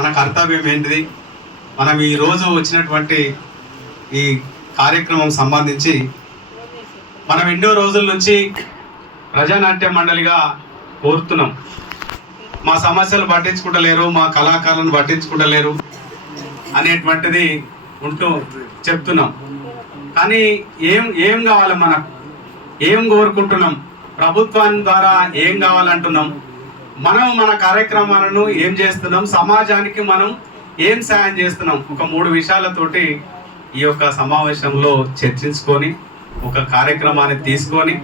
మన కర్తవ్యం ఏంటిది? మనం ఈ రోజు వచ్చినటువంటి ఈ కార్యక్రమం సంబంధించి మనం ఎన్నో రోజుల నుంచి ప్రజానాట్య మండలిగా కోరుతున్నాం. మా సమస్యలు పట్టించుకుంటలేరు మా కళాకారులను పట్టించుకుంటలేరు అనేటువంటిది ఉంటూ చెప్తున్నాం. కానీ ఏం ఏం కావాలి మనకు? ఏం కోరుకుంటున్నాం? ప్రభుత్వం ద్వారా ఏం కావాలంటున్నాం? మనం మన కార్యక్రమాలను ఏం చేస్తున్నాం? సమాజానికి మనం ఏం సాయం చేస్తున్నాం? ఒక మూడు విషయాలతోటి ఈ యొక్క సమావేశంలో చర్చించుకొని ఒక కార్యక్రమాన్ని తీసుకొని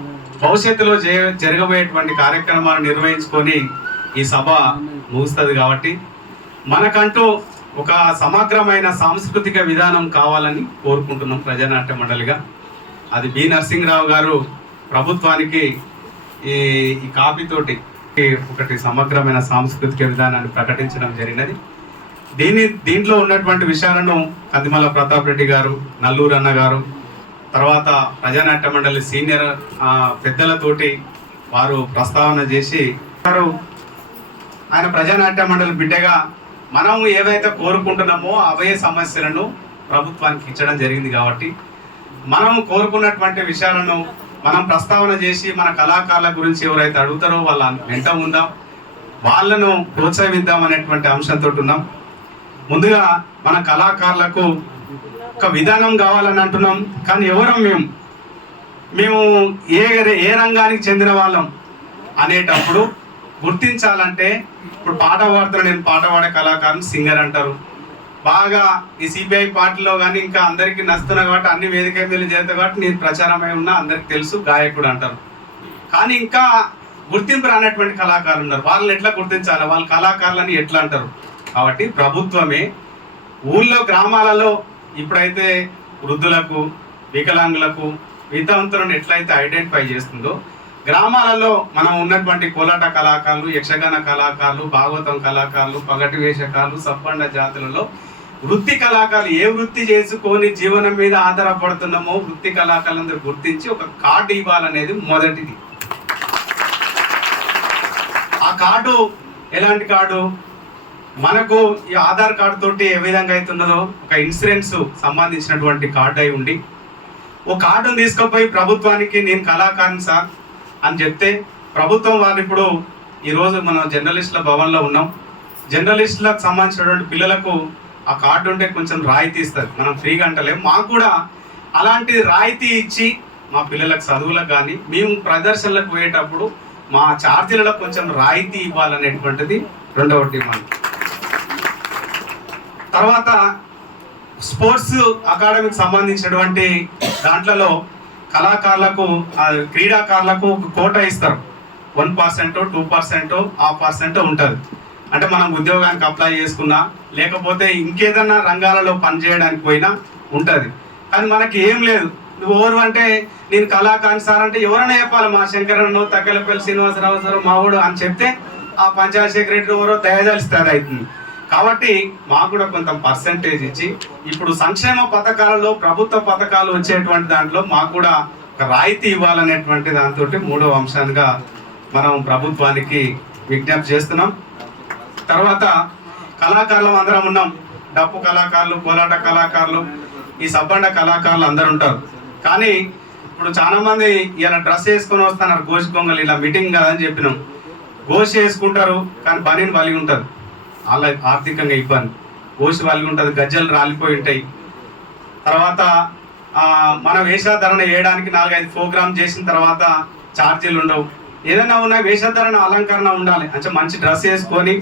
భవిష్యత్తులో జ జరగబోయేటువంటి కార్యక్రమాలు నిర్వహించుకొని ఈ సభ ముగుస్తుంది కాబట్టి మనకంటూ ఒక సమగ్రమైన సాంస్కృతిక విధానం కావాలని కోరుకుంటున్నాం ప్రజానాట్య మండలిగా. అది బి నరసింహరావు గారు ప్రభుత్వానికి ఈ కాపీతోటి ఒకటి సమగ్రమైన సాంస్కృతిక విధానాన్ని ప్రకటించడం జరిగినది. దీని దీంట్లో ఉన్నటువంటి విషయాలను కందిమల ప్రతాప్ రెడ్డి గారు నల్లూరు అన్న గారు తర్వాత ప్రజానాట్య మండలి సీనియర్ పెద్దలతోటి వారు ప్రస్తావన చేసి వారు ఆయన ప్రజానాట్య మండలి బిడ్డగా మనం ఏవైతే కోరుకుంటున్నామో అవే సమస్యలను ప్రభుత్వానికి ఇచ్చడం జరిగింది కాబట్టి మనం కోరుకున్నటువంటి విషయాలను మనం ప్రస్తావన చేసి మన కళాకారుల గురించి ఎవరైతే అడుగుతారో వాళ్ళ వెంట ఉందాం. వాళ్ళను ప్రోత్సహిద్దాం అనేటువంటి అంశంతో ఉన్నాం. ముందుగా మన కళాకారులకు ఒక విధానం కావాలని అంటున్నాం. కానీ ఎవరం మేము? మేము ఏ ఏ రంగానికి చెందిన వాళ్ళం అనేటప్పుడు గుర్తించాలంటే ఇప్పుడు పాట పాడుతున్న నేను పాట పాడే కళాకారుని సింగర్ అంటారు. బాగా ఈ సిపిఐ పార్టీలో కానీ ఇంకా అందరికీ నచ్చుతున్నా కాబట్టి అన్ని వేదిక మీద చేరుతా కాబట్టి నేను ప్రచారమై ఉన్నా అందరికి తెలుసు గాయకుడు అంటారు. కానీ ఇంకా గుర్తింపు రానటువంటి కళాకారులు ఉన్నారు. వాళ్ళని ఎట్లా గుర్తించాలి? వాళ్ళ కళాకారులని ఎట్లా అంటారు? కాబట్టి ప్రభుత్వమే ఊళ్ళో గ్రామాలలో ఇప్పుడైతే వృద్ధులకు వికలాంగులకు వితంతులను ఎట్లయితే ఐడెంటిఫై చేస్తుందో గ్రామాలలో మనం ఉన్నటువంటి కోలాట కళాకారులు యక్షగాన కళాకారులు భాగవతం కళాకారులు పగటి వేషకాలు సబ్బండ జాతులలో వృత్తి కళాకారులు ఏ వృత్తి చేసుకొని జీవనం మీద ఆధారపడుతున్నామో వృత్తి కళాకారులందరూ గుర్తించి ఒక కార్డు ఇవ్వాలనేది మొదటిది. ఆ కార్డు ఎలాంటి కార్డు? మనకు ఈ ఆధార్ కార్డు తోటి ఏ విధంగా అయితే ఉన్నదో ఒక ఇన్సూరెన్స్ సంబంధించినటువంటి కార్డు అయి ఉండి ఓ కార్డును తీసుకుపోయి ప్రభుత్వానికి నేను కళాకారుని సార్ అని చెప్తే ప్రభుత్వం వాళ్ళు ఇప్పుడు ఈరోజు మనం జర్నలిస్టుల భవన్లో ఉన్నాం. జర్నలిస్టులకు సంబంధించినటువంటి పిల్లలకు ఆ కార్డు ఉంటే కొంచెం రాయితీ ఇస్తుంది మనం ఫ్రీగా అంటలేము మాకు కూడా అలాంటి రాయితీ ఇచ్చి మా పిల్లలకు చదువులకు కానీ మేము ప్రదర్శనలకు పోయేటప్పుడు మా ఛార్జీలలో కొంచెం రాయితీ ఇవ్వాలనేటువంటిది రెండవ డిమాండ్. తర్వాత స్పోర్ట్స్ అకాడమీకి సంబంధించినటువంటి దాంట్లలో కళాకారులకు క్రీడాకారులకు ఒక కోట ఇస్తారు. వన్ పర్సెంట్ టూ పర్సెంట్ ఆ పర్సెంట్ ఉంటుంది. అంటే మనం ఉద్యోగానికి అప్లై చేసుకున్నా లేకపోతే ఇంకేదన్నా రంగాలలో పనిచేయడానికి పోయినా ఉంటుంది. కానీ మనకి ఏం లేదు. ఎవరు అంటే నేను కళాకారుని సార్ అంటే ఎవరైనా చెప్పాలి మా శంకరన్నో తగ్గలపల్లి శ్రీనివాసరావు సార్ మావుడు అని చెప్తే ఆ పంచాయత్ సెక్రటరీ ఎవరో దయదలిస్తుంది అవుతుంది. కాబట్టి మాకు కూడా కొంత పర్సంటేజ్ ఇచ్చి ఇప్పుడు సంక్షేమ పథకాలలో ప్రభుత్వ పథకాలు వచ్చేటువంటి దాంట్లో మాకు కూడా ఒక రాయితీ ఇవ్వాలనేటువంటి దాంతో మూడో అంశాలుగా మనం ప్రభుత్వానికి విజ్ఞప్తి చేస్తున్నాం. తర్వాత కళాకారులు అందరం ఉన్నాం. డప్పు కళాకారులు కోలాట కళాకారులు ఈ సబ్బండ కళాకారులు అందరు ఉంటారు. కానీ ఇప్పుడు చాలా మంది ఇలా డ్రెస్ వేసుకొని వస్తున్నారు గోషి గొంగలు ఇలా మీటింగ్ కాదని చెప్పినాం. గోష్ వేసుకుంటారు కానీ బనీని బలి ఉంటుంది వాళ్ళ ఆర్థికంగా ఇబ్బంది. గోషి బలి ఉంటుంది గజ్జలు రాలిపోయి ఉంటాయి. తర్వాత మన వేషధారణ వేయడానికి నాలుగైదు ప్రోగ్రామ్ చేసిన తర్వాత ఛార్జీలు ఉండవు. ఏదైనా ఉన్నా వేషధారణ అలంకరణ ఉండాలి. అంటే మంచి డ్రెస్ వేసుకొని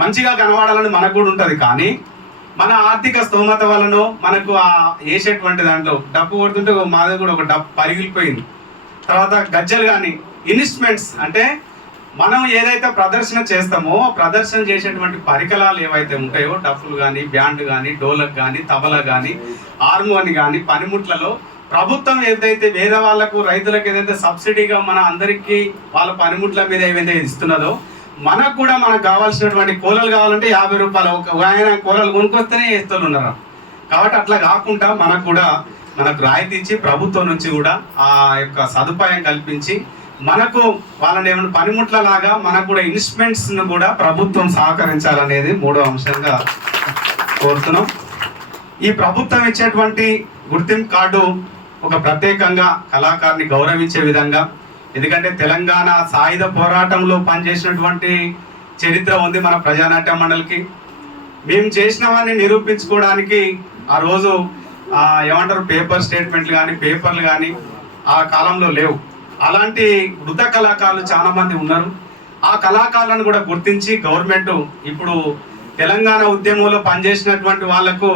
మంచిగా కనబడాలని మనకు కూడా ఉంటుంది. కానీ మన ఆర్థిక స్తోమత వలన మనకు ఆ వేసేటువంటి దాంట్లో డబ్బు కొడుతుంటే ఒక మాది కూడా ఒక డబ్బు పరిగిలిపోయింది తర్వాత గజ్జలు కానీ ఇన్వెస్ట్మెంట్స్ అంటే మనం ఏదైతే ప్రదర్శన చేస్తామో ప్రదర్శన చేసేటువంటి పరికరాలు ఏవైతే ఉంటాయో డఫ్లు కానీ బ్యాండ్ కానీ డోలక్ కానీ తబల కానీ హార్మోని కానీ పనిముట్లలో ప్రభుత్వం ఏదైతే వేరే వాళ్ళకు రైతులకు ఏదైతే సబ్సిడీగా మన అందరికీ వాళ్ళ పనిముట్ల మీద ఏవైతే ఇస్తున్నదో మనకు కూడా మనకు కావాల్సినటువంటి కోలలు కావాలంటే యాభై రూపాయలు. ఒక ఆయన కోలలు కొనుక్కొస్తేనే ఇస్తూ ఉన్నారు. కాబట్టి అట్లా కాకుండా మనకు కూడా మనకు రాయితీ ఇచ్చి ప్రభుత్వం నుంచి కూడా ఆ యొక్క సదుపాయం కల్పించి మనకు వాళ్ళని ఏమైనా పనిముట్ల లాగా మనకు కూడా ఇన్వెస్ట్మెంట్స్ను కూడా ప్రభుత్వం సహకరించాలనేది మూడో అంశంగా కోరుతున్నాం. ఈ ప్రభుత్వం ఇచ్చేటువంటి గుర్తింపు కార్డు ఒక ప్రత్యేకంగా కళాకారుని గౌరవించే విధంగా ఎందుకంటే తెలంగాణ సాయుధ పోరాటంలో పనిచేసినటువంటి చరిత్ర ఉంది మన ప్రజానాట్య మండలికి. మేము చేసినవన్నీ నిరూపించుకోవడానికి ఆ రోజు ఏమంటారు పేపర్ స్టేట్మెంట్లు కానీ పేపర్లు కానీ ఆ కాలంలో లేవు. అలాంటి వృద్ధ కళాకారులు చాలామంది ఉన్నారు. ఆ కళాకారులను కూడా గుర్తించి గవర్నమెంట్ ఇప్పుడు తెలంగాణ ఉద్యమంలో పనిచేసినటువంటి వాళ్ళకు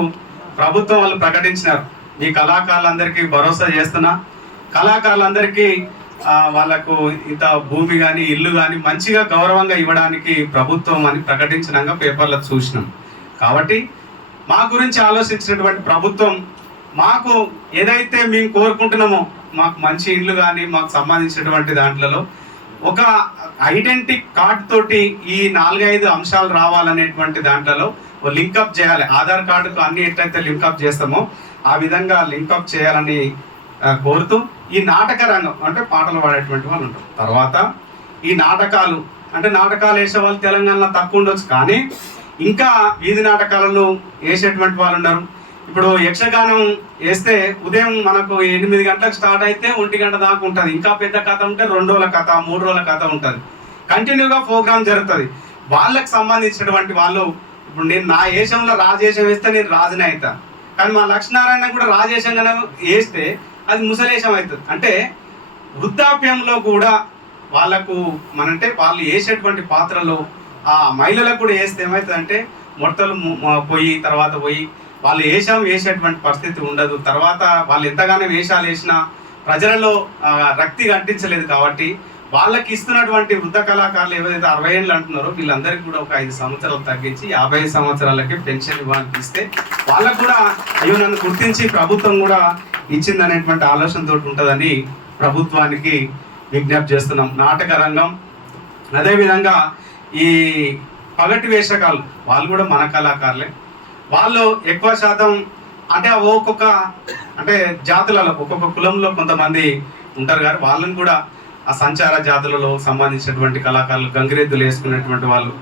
ప్రభుత్వం వాళ్ళు ప్రకటించినారు. ఈ కళాకారులందరికీ భరోసా చేస్తున్నా. కళాకారులందరికీ వాళ్ళకు ఇంత భూమి కానీ ఇల్లు కానీ మంచిగా గౌరవంగా ఇవ్వడానికి ప్రభుత్వం అని ప్రకటించినాక పేపర్లో చూసినాం. కాబట్టి మా గురించి ఆలోచించినటువంటి ప్రభుత్వం మాకు ఏదైతే మేము కోరుకుంటున్నామో మాకు మంచి ఇల్లు కానీ మాకు సంబంధించినటువంటి దాంట్లలో ఒక ఐడెంటిటీ కార్డ్ తోటి ఈ నాలుగైదు అంశాలు రావాలనేటువంటి దాంట్లలో లింకప్ చేయాలి. ఆధార్ కార్డుకు అన్ని ఎట్లయితే లింకప్ చేస్తామో ఆ విధంగా లింకప్ చేయాలని కోరుతూ ఈ నాటక రంగం అంటే పాటలు పాడేటువంటి వాళ్ళు ఉంటారు. తర్వాత ఈ నాటకాలు అంటే నాటకాలు వేసే వాళ్ళు తెలంగాణలో తక్కువ ఉండొచ్చు కానీ ఇంకా వీధి నాటకాలలో వేసేటువంటి వాళ్ళు ఉన్నారు. ఇప్పుడు యక్షగానం వేస్తే ఉదయం మనకు ఎనిమిది గంటలకు స్టార్ట్ అయితే ఒంటి గంట దాకా ఉంటుంది. ఇంకా పెద్ద కథ ఉంటే రెండు రోజుల కథ మూడు రోజుల కథ ఉంటుంది. కంటిన్యూగా ప్రోగ్రామ్ జరుగుతుంది. వాళ్ళకి సంబంధించినటువంటి వాళ్ళు ఇప్పుడు నేను నా వేషంలో రాజేషం వేస్తే నేను రాజునే అవుతా కానీ మా లక్ష్మీనారాయణ కూడా రాజేషం వేస్తే అది ముసలేశం అవుతుంది అంటే వృద్ధాప్యంలో కూడా వాళ్ళకు మనంటే వాళ్ళు వేసేటువంటి పాత్రలో ఆ మహిళలకు కూడా వేస్తే ఏమవుతుందంటే మొట్టలు పోయి తర్వాత పోయి వాళ్ళు వేషం వేసేటువంటి పరిస్థితి ఉండదు. తర్వాత వాళ్ళు ఎంతగానో వేషాలు వేసినా ప్రజలలో రక్తి అంటించలేదు కాబట్టి వాళ్ళకి ఇస్తున్నటువంటి వృద్ధ కళాకారులు ఏవైతే అరవై ఏళ్ళు అంటున్నారో వీళ్ళందరికీ కూడా ఒక ఐదు సంవత్సరాలు తగ్గించి యాభై సంవత్సరాలకి పెన్షన్ ఇవ్వాలని ఇస్తే వాళ్ళకు కూడా అయ్యో నన్ను గుర్తించి ప్రభుత్వం కూడా ఇచ్చింది అనేటువంటి ఆలోచనతో ఉంటుందని ప్రభుత్వానికి విజ్ఞప్తి చేస్తున్నాం. నాటక రంగం అదేవిధంగా ఈ పగటి వేషకాలు వాళ్ళు కూడా మన కళాకారులే. వాళ్ళు ఎక్కువ శాతం అంటే ఒక్కొక్క అంటే జాతులలో ఒక్కొక్క కులంలో కొంతమంది ఉంటారు కానీ వాళ్ళని కూడా ఆ సంచార జాతులలో సంబంధించినటువంటి కళాకారులు గంగిరెద్దులు వేసుకునేటువంటి వాళ్ళు.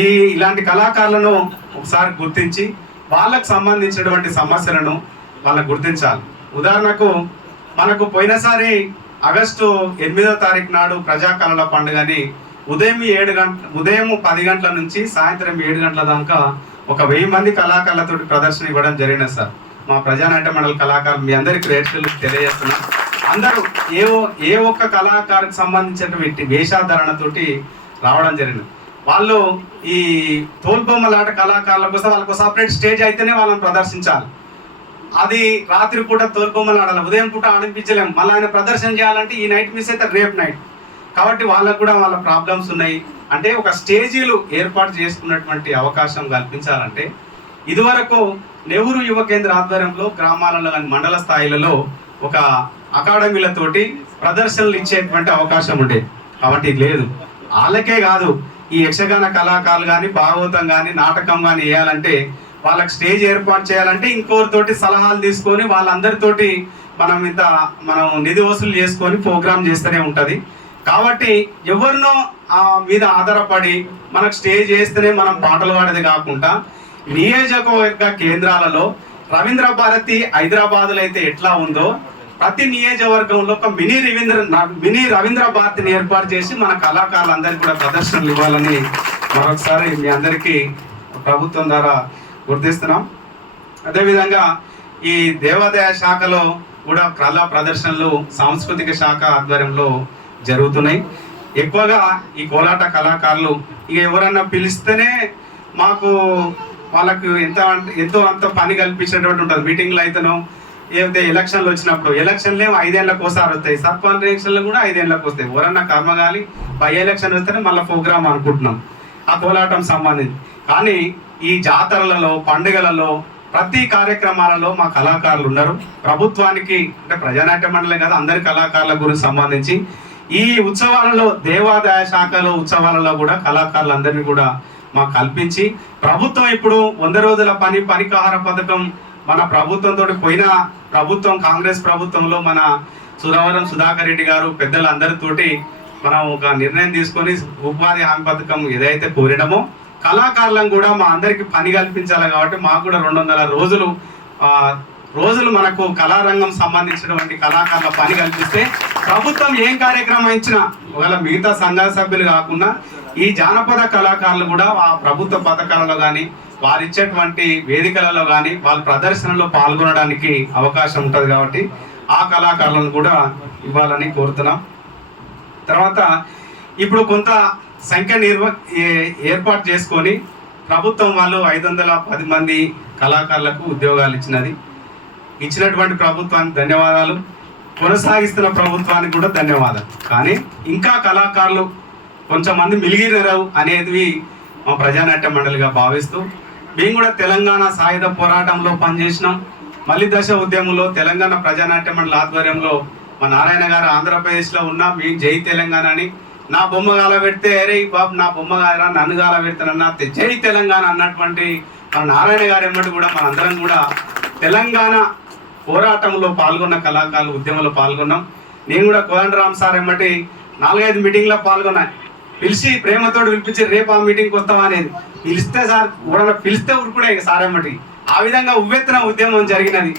ఈ ఇలాంటి కళాకారులను ఒకసారి గుర్తించి వాళ్ళకు సంబంధించినటువంటి సమస్యలను వాళ్ళకు గుర్తించాలి. ఉదాహరణకు మనకు పోయినసారి ఆగస్టు ఎనిమిదో తారీఖు నాడు ప్రజా కళల పండుగని ఉదయం ఏడు గంట ఉదయం పది గంటల నుంచి సాయంత్రం ఏడు గంటల దాకా ఒక వెయ్యి మంది కళాకారులతో ప్రదర్శన ఇవ్వడం జరిగినది సార్. మా ప్రజానాట్య మండలి కళాకారులు మీ అందరికీ రేట్లు తెలియజేస్తున్నాం. అందరూ ఏ ఏ ఒక్క కళాకారుకి సంబంధించినటువంటి వేషాధారణతోటి రావడం జరిగింది. వాళ్ళు ఈ తోల్బొమ్మలాట కళాకారుల కోసం వాళ్ళకు సపరేట్ స్టేజ్ అయితేనే వాళ్ళని ప్రదర్శించాలి. అది రాత్రి పూట తోలుబొమ్మలు ఆడాలి ఉదయం పూట ఆడిపించలేం మళ్ళీ ఆయన ప్రదర్శన చేయాలంటే ఈ నైట్ మిస్ అయితే రేపు నైట్ కాబట్టి వాళ్ళకు కూడా వాళ్ళ ప్రాబ్లమ్స్ ఉన్నాయి. అంటే ఒక స్టేజీలు ఏర్పాటు చేసుకున్నటువంటి అవకాశం కల్పించాలంటే ఇదివరకు నెహ్రూ యువ కేంద్ర ఆధ్వర్యంలో గ్రామాలలో కానీ మండల స్థాయిలలో ఒక అకాడమీలతోటి ప్రదర్శనలు ఇచ్చేటువంటి అవకాశం ఉండేది కాబట్టి లేదు. వాళ్ళకే కాదు. ఈ యక్షగాన కళాకారులు కానీ భాగవతం కానీ నాటకం కానీ వేయాలంటే వాళ్ళకి స్టేజ్ ఏర్పాటు చేయాలంటే ఇంకోరితోటి సలహాలు తీసుకొని వాళ్ళందరితోటి మనం ఇంత మనం నిధి వసూలు చేసుకొని ప్రోగ్రామ్ చేస్తూనే ఉంటుంది. కాబట్టి ఎవరినో ఆ మీద ఆధారపడి మనకు స్టేజ్ చేస్తేనే మనం పాటలు పాడేది కాకుండా నియోజకవర్గ కేంద్రాలలో రవీంద్ర భారతి హైదరాబాద్లో అయితే ఎట్లా ఉందో ప్రతి నియోజకవర్గంలో ఒక మినీ రవీంద్ర మినీ రవీంద్ర భారతిని ఏర్పాటు చేసి మన కళాకారులందరికీ కూడా ప్రదర్శనలు ఇవ్వాలని మరొకసారి మీ అందరికీ ప్రభుత్వం ద్వారా గుర్తిస్తున్నాం. అదేవిధంగా ఈ దేవాదాయ శాఖలో కూడా కళా ప్రదర్శనలు సాంస్కృతిక శాఖ ఆధ్వర్యంలో జరుగుతున్నాయి. ఎక్కువగా ఈ కోలాట కళాకారులు ఇక ఎవరన్నా పిలిస్తేనే మాకు వాళ్ళకు ఎంత ఎంతో అంత పని కల్పించినటువంటి ఉంటుంది. మీటింగ్లు అయితేనో ఏదైతే ఎలక్షన్లు వచ్చినప్పుడు ఎలక్షన్లు ఏమో ఐదేళ్ళకు ఒకసారి వస్తాయి. సబ్ ఎలక్షన్లు కూడా ఐదేళ్ళకు వస్తాయి. ఎవరన్నా కర్మగాలి బై ఎలక్షన్ వస్తేనే మళ్ళీ ప్రోగ్రామ్ అనుకుంటున్నాం. ఆ కోలాటం సంబంధించి. కానీ ఈ జాతరలలో పండుగలలో ప్రతి కార్యక్రమాలలో మా కళాకారులు ఉన్నారు ప్రభుత్వానికి అంటే ప్రజానాట్య మండలే కదా అందరి కళాకారుల గురించి సంబంధించి. ఈ ఉత్సవాలలో దేవాదాయ శాఖలో ఉత్సవాలలో కూడా కళాకారులందరినీ కూడా మాకు కల్పించి ప్రభుత్వం ఇప్పుడు వంద రోజుల పని పనికాహార పథకం మన ప్రభుత్వంతో పోయిన ప్రభుత్వం కాంగ్రెస్ ప్రభుత్వంలో మన సురవరం సుధాకర్ రెడ్డి గారు పెద్దలందరితోటి మనం ఒక నిర్ణయం తీసుకొని ఉపాధి హామీ పథకం ఏదైతే కోరడమో కళాకారులను కూడా మా అందరికి పని కల్పించాలి కాబట్టి మాకు కూడా రెండు వందల రోజులు రోజులు మనకు కళారంగం సంబంధించినటువంటి కళాకారుల పని కల్పిస్తే ప్రభుత్వం ఏం కార్యక్రమం ఇచ్చినా ఒకవేళ మిగతా సంఘ సభ్యులు కాకుండా ఈ జానపద కళాకారులు కూడా ఆ ప్రభుత్వ పథకాలలో కానీ వారిచ్చేటువంటి వేదికలలో కానీ వాళ్ళ ప్రదర్శనలో పాల్గొనడానికి అవకాశం ఉంటుంది కాబట్టి ఆ కళాకారులను కూడా ఇవ్వాలని కోరుతున్నాం. తర్వాత ఇప్పుడు కొంత సంఖ్య నిర్వ ఏ- ఏర్పాటు చేసుకొని ప్రభుత్వం వాళ్ళు ఐదు వందల పది మంది కళాకారులకు ఉద్యోగాలు ఇచ్చినది. ఇచ్చినటువంటి ప్రభుత్వానికి ధన్యవాదాలు. కొనసాగిస్తున్న ప్రభుత్వానికి కూడా ధన్యవాదాలు. కానీ ఇంకా కళాకారులు కొంచెం మంది మిలిగినరు అనేది మా ప్రజానాట్య మండలిగా భావిస్తూ మేము కూడా తెలంగాణ సాయుధ పోరాటంలో పనిచేసినాం. మళ్ళీ దశ ఉద్యమంలో తెలంగాణ ప్రజానాట్య మండలి ఆధ్వర్యంలో మా నారాయణ గారు ఆంధ్రప్రదేశ్లో ఉన్న మేము జై తెలంగాణ అని. నా బొమ్మ గాల పెడితే అరే బాబు నా బొమ్మ గారా నన్ను గాల పెడతానన్నా జై తెలంగాణ అన్నటువంటి మన నారాయణ గారు ఎమ్మటి కూడా మనందరం కూడా తెలంగాణ పోరాటంలో పాల్గొన్న కళాకారులు ఉద్యమంలో పాల్గొన్నాం. నేను కూడా కోదండరామ్ సార్ ఎమ్మటి నాలుగైదు మీటింగ్లో పాల్గొన్నాను పిలిచి ప్రేమతోడు పిలిపించి రేపు ఆ మీటింగ్కి వస్తావా అనేది. పిలిస్తే సార్ ఎవరన్నా పిలిస్తే ఉరుకుడే సార్ అమ్మటి ఆ విధంగా ఉవ్వెత్తున ఉద్యమం జరిగినది.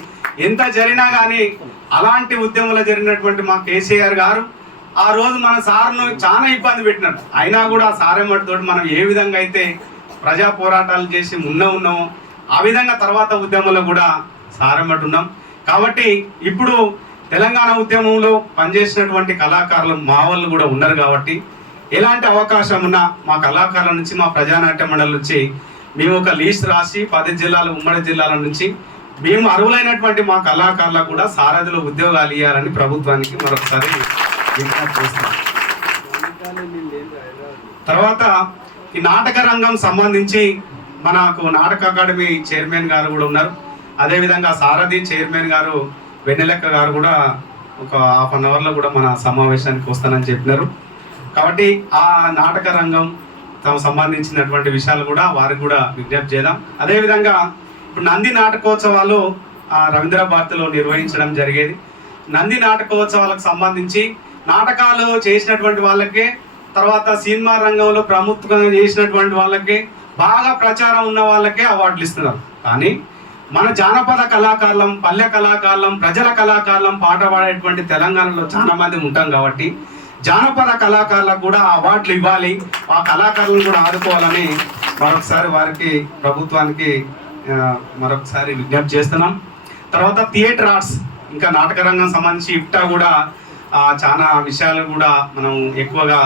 ఎంత జరిగినా కానీ అలాంటి ఉద్యమంలో జరిగినటువంటి మా కేసీఆర్ గారు ఆ రోజు మన సార్ను చాలా ఇబ్బంది పెట్టినాడు అయినా కూడా ఆ మనం ఏ విధంగా అయితే ప్రజా పోరాటాలు చేసి ఉన్న ఉన్నామో ఆ విధంగా తర్వాత ఉద్యమంలో కూడా సారమ్మటి ఉన్నాం. కాబట్టి ఇప్పుడు తెలంగాణ ఉద్యమంలో పనిచేసినటువంటి కళాకారులు మా వాళ్ళు కూడా ఉన్నారు కాబట్టి ఎలాంటి అవకాశం ఉన్నా మా కళాకారుల నుంచి మా ప్రజానాట్య మండలి నుంచి మేము ఒక లీస్ట్ రాసి పది జిల్లాల ఉమ్మడి జిల్లాల నుంచి మేము అర్హులైనటువంటి మా కళాకారులకు కూడా సారథిలో ఉద్యోగాలు ఇవ్వాలని ప్రభుత్వానికి మరొకసారి విజ్ఞప్తి తర్వాత ఈ నాటక రంగం సంబంధించి మనకు నాటక అకాడమీ చైర్మన్ గారు కూడా ఉన్నారు. అదేవిధంగా సారథి చైర్మన్ గారు వెన్నెలెక్క గారు కూడా ఒక హాఫ్ అన్ అవర్లో కూడా మన సమావేశానికి వస్తానని చెప్పినారు. కాబట్టి ఆ నాటక రంగం తమ సంబంధించినటువంటి విషయాలు కూడా వారికి కూడా విజ్ఞప్తి చేద్దాం. అదేవిధంగా ఇప్పుడు నంది నాటకోత్సవాలు ఆ, రవీంద్ర భారతిలో నిర్వహించడం జరిగేది. నంది నాటకోత్సవాలకు సంబంధించి నాటకాలు చేసినటువంటి వాళ్ళకే తర్వాత సినిమా రంగంలో ప్రముఖంగా చేసినటువంటి వాళ్ళకి బాగా ప్రచారం ఉన్న వాళ్ళకే అవార్డులు ఇస్తున్నారు. కానీ మన జానపద కళాకారులం పల్లె కళాకారులం ప్రజల కళాకారులం పాట పాడేటువంటి తెలంగాణలో చాలా మంది ఉంటాం కాబట్టి జానపద కళాకారులకు కూడా అవార్డులు ఇవ్వాలి. ఆ కళాకారులను కూడా ఆదుకోవాలని మరొకసారి వారికి ప్రభుత్వానికి మరొకసారి విజ్ఞప్తి చేస్తున్నాం. తర్వాత థియేటర్ ఆర్ట్స్ ఇంకా నాటక రంగం సంబంధించి ఇఫ్టా కూడా చాలా విషయాలు కూడా మనం ఎక్కువగా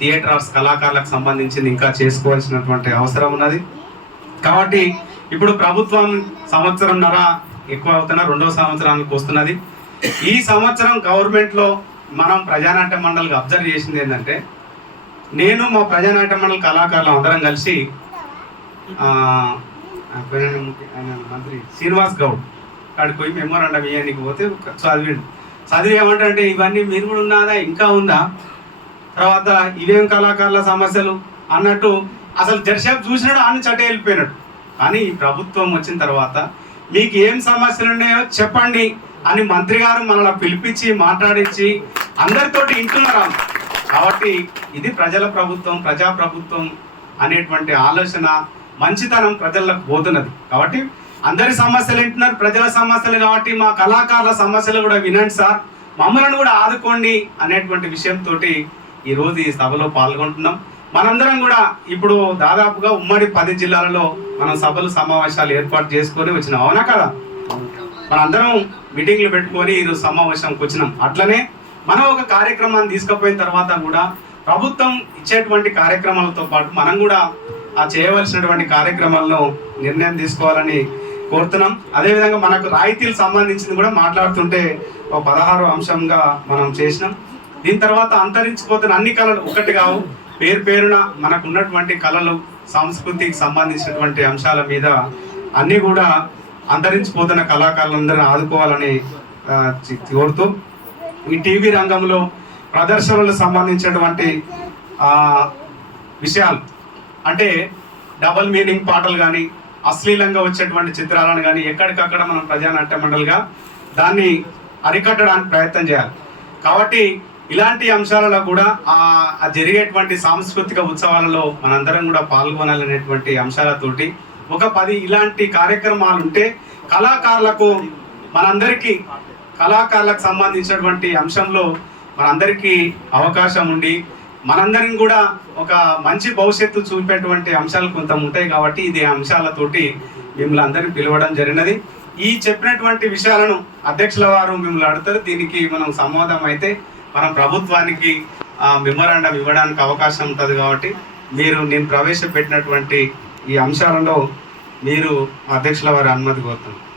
థియేటర్ ఆర్ట్స్ కళాకారులకు సంబంధించింది ఇంకా చేసుకోవాల్సినటువంటి అవసరం ఉన్నది. కాబట్టి ఇప్పుడు ప్రభుత్వం సంవత్సరంన్నర ఎక్కువ అవుతున్న రెండవ సంవత్సరానికి వస్తున్నది. ఈ సంవత్సరం గవర్నమెంట్లో మనం ప్రజానాట్య మండలికి అబ్జర్వ్ చేసింది ఏంటంటే నేను మా ప్రజానాట్య మండలి కళాకారులు అందరం కలిసి మంత్రి శ్రీనివాస్ గౌడ్ అక్కడికి పోయి మెమోరాండం ఇవ్వడానికి పోతే చదివిండు. చదివి ఏమంటారంటే ఇవన్నీ మీరు కూడా ఉన్నదా? ఇంకా ఉందా? తర్వాత ఇవేం కళాకారుల సమస్యలు? అన్నట్టు అసలు జర్సేపు చూసినాడు ఆయన చటే వెళ్ళిపోయినాడు. కానీ ఈ ప్రభుత్వం వచ్చిన తర్వాత మీకు ఏం సమస్యలు ఉన్నాయో చెప్పండి అని మంత్రి గారు మనల్ని పిలిపించి మాట్లాడించి అందరితోటి వింటున్నారా కాబట్టి ఇది ప్రజల ప్రభుత్వం ప్రజా ప్రభుత్వం అనేటువంటి ఆలోచన మంచితనం ప్రజలకు పోతున్నది. కాబట్టి అందరి సమస్యలు వింటున్నారు ప్రజల సమస్యలు కాబట్టి మా కళాకారుల సమస్యలు కూడా వినండి సార్. మమ్మల్ని కూడా ఆదుకోండి అనేటువంటి విషయంతో ఈరోజు ఈ సభలో పాల్గొంటున్నాం. మనందరం కూడా ఇప్పుడు దాదాపుగా ఉమ్మడి పది జిల్లాలలో మనం సభలు సమావేశాలు ఏర్పాటు చేసుకొని వచ్చినాం. అవునా కదా? మనందరం మీటింగ్లు పెట్టుకొని ఈరోజు సమావేశంకి వచ్చినాం. అట్లనే మనం ఒక కార్యక్రమాన్ని తీసుకుపోయిన తర్వాత కూడా ప్రభుత్వం ఇచ్చేటువంటి కార్యక్రమాలతో పాటు మనం కూడా ఆ చేయవలసినటువంటి కార్యక్రమాల్లో నిర్ణయం తీసుకోవాలని కోరుతున్నాం. అదేవిధంగా మనకు రాయితీలు సంబంధించింది కూడా మాట్లాడుతుంటే ఒక పదహారు అంశంగా మనం చేసినాం. దీని తర్వాత అంతరించిపోతున్న అన్ని కళలు ఒకటి కావు. పేరు పేరున మనకు ఉన్నటువంటి కళలు సంస్కృతికి సంబంధించినటువంటి అంశాల మీద అన్నీ కూడా అంతరించిపోతున్న కళాకారులందరూ ఆదుకోవాలని కోరుతూ ఈ టీవీ రంగంలో ప్రదర్శనలకు సంబంధించినటువంటి విషయాలు. అంటే డబల్ మీనింగ్ పాటలు కానీ అశ్లీలంగా వచ్చేటువంటి చిత్రాలను కానీ ఎక్కడికక్కడ మనం ప్రజానాట్య మండలిగా దాన్ని అరికట్టడానికి ప్రయత్నం చేయాలి. కాబట్టి ఇలాంటి అంశాలలో కూడా ఆ జరిగేటువంటి సాంస్కృతిక ఉత్సవాలలో మనందరం కూడా పాల్గొనాలనేటువంటి అంశాలతోటి ఒక పది ఇలాంటి కార్యక్రమాలు ఉంటే కళాకారులకు మనందరికీ కళాకారులకు సంబంధించినటువంటి అంశంలో మనందరికీ అవకాశం ఉండి మనందరం కూడా ఒక మంచి భవిష్యత్తు చూపేటువంటి అంశాలు కొంత ఉంటాయి కాబట్టి ఇది అంశాలతోటి మిమ్మల్ని అందరినీ పిలవడం జరిగినది. ఈ చెప్పినటువంటి విషయాలను అధ్యక్షుల వారు మిమ్మల్ని అడుగుతారు. దీనికి మనం సమాధానం అయితే మనం ప్రభుత్వానికి మెమోరాండం ఇవ్వడానికి అవకాశం ఉంటుంది కాబట్టి మీరు నేను ప్రవేశపెట్టినటువంటి ఈ అంశాలలో మీరు అధ్యక్షుల వారి అనుమతి కోరుతున్నాను